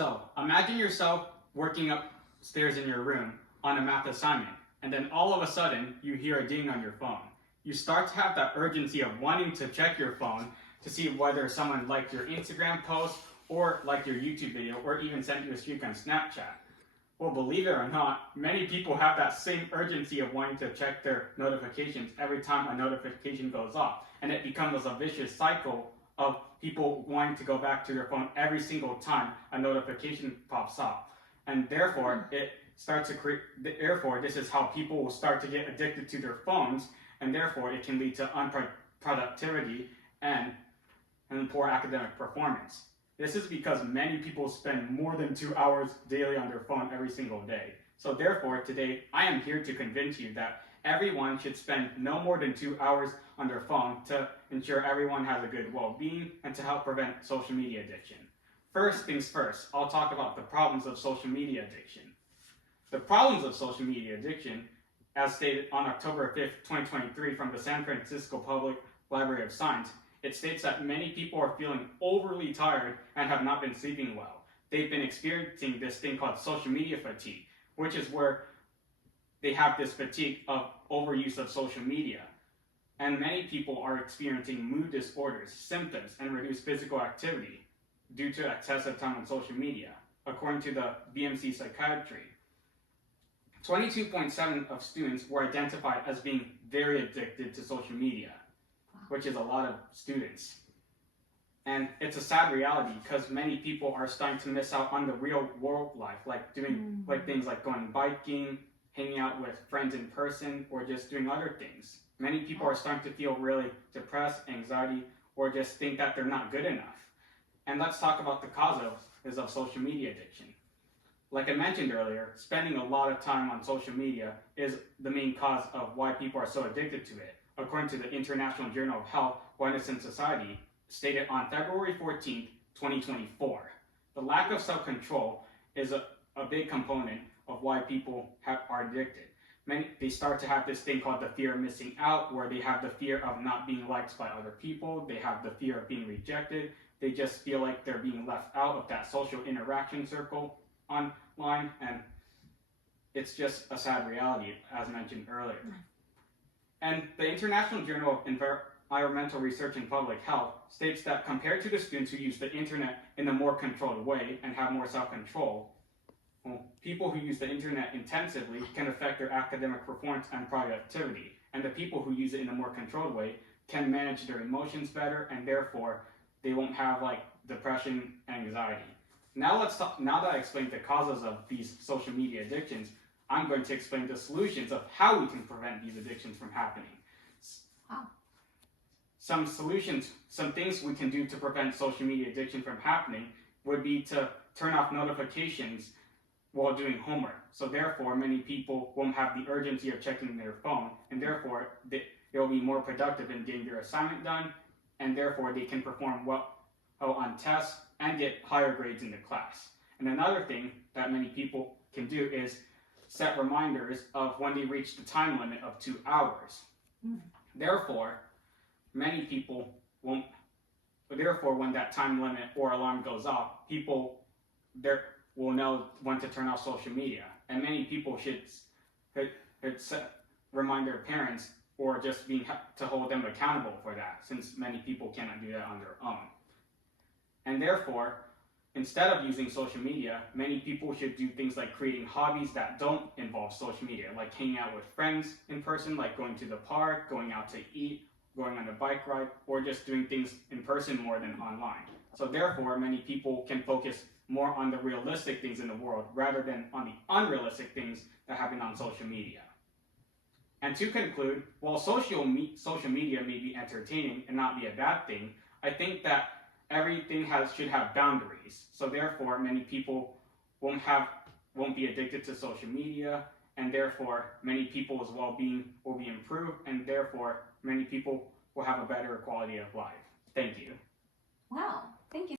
So, imagine yourself working upstairs in your room on a math assignment, and then all of a sudden, you hear a ding on your phone. You start to have that urgency of wanting to check your phone to see whether someone liked your Instagram post, or liked your YouTube video, or even sent you a streak on Snapchat. Well, believe it or not, many people have that same urgency of wanting to check their notifications every time a notification goes off. And it becomes a vicious cycle of people wanting to go back to their phone every single time a notification pops up. And therefore, it starts to create, therefore, this is how people will start to get addicted to their phones, and therefore it can lead to unproductivity and poor academic performance. This is because many people spend more than 2 hours daily on their phone every single day. So therefore, today, I am here to convince you that everyone should spend no more than 2 hours on their phone to ensure everyone has a good well-being and to help prevent social media addiction. First things first, I'll talk about the problems of social media addiction. The problems of social media addiction, as stated on October 5th, 2023 from the San Francisco Public Library of Science, it states that many people are feeling overly tired and have not been sleeping well. They've been experiencing this thing called social media fatigue, which is where they have this fatigue of overuse of social media. And many people are experiencing mood disorders, symptoms, and reduced physical activity due to excessive time on social media, according to the BMC Psychiatry. 22.7% of students were identified as being very addicted to social media, which is a lot of students. And it's a sad reality because many people are starting to miss out on the real world life, like doing things like going biking, hanging out with friends in person, or just doing other things. Many people are starting to feel really depressed, anxiety, or just think that they're not good enough. And let's talk about the cause of social media addiction. Like I mentioned earlier, spending a lot of time on social media is the main cause of why people are so addicted to it. According to the International Journal of Health, Wellness and Society, stated on February 14th, 2024. The lack of self-control is a big component of why people are addicted. They start to have this thing called the fear of missing out, where they have the fear of not being liked by other people. They have the fear of being rejected. They just feel like they're being left out of that social interaction circle online, and it's just a sad reality, as mentioned earlier. And the International Journal of Environmental Research and Public Health states that compared to the students who use the internet in a more controlled way and have more self-control, people who use the internet intensively can affect their academic performance and productivity. And the people who use it in a more controlled way can manage their emotions better, and therefore they won't have like depression and anxiety. Now that I explained the causes of these social media addictions, I'm going to explain the solutions of how we can prevent these addictions from happening. Some solutions, some things we can do to prevent social media addiction from happening would be to turn off notifications while doing homework. So therefore, many people won't have the urgency of checking their phone, and therefore they'll be more productive in getting their assignment done, and therefore they can perform well on tests and get higher grades in the class. And another thing that many people can do is set reminders of when they reach the time limit of 2 hours. Therefore, many people won't, therefore when that time limit or alarm goes off, people will know when to turn off social media. And many people should remind their parents, or just to hold them accountable for that, since many people cannot do that on their own. And therefore, instead of using social media, many people should do things like creating hobbies that don't involve social media, like hanging out with friends in person, like going to the park, going out to eat, going on a bike ride, or just doing things in person more than online. So therefore, many people can focus more on the realistic things in the world rather than on the unrealistic things that happen on social media. And to conclude, while social media may be entertaining and not be a bad thing, I think that everything should have boundaries. So therefore, many people won't be addicted to social media, and therefore many people's well-being will be improved, and therefore many people will have a better quality of life. Thank you. Wow, thank you.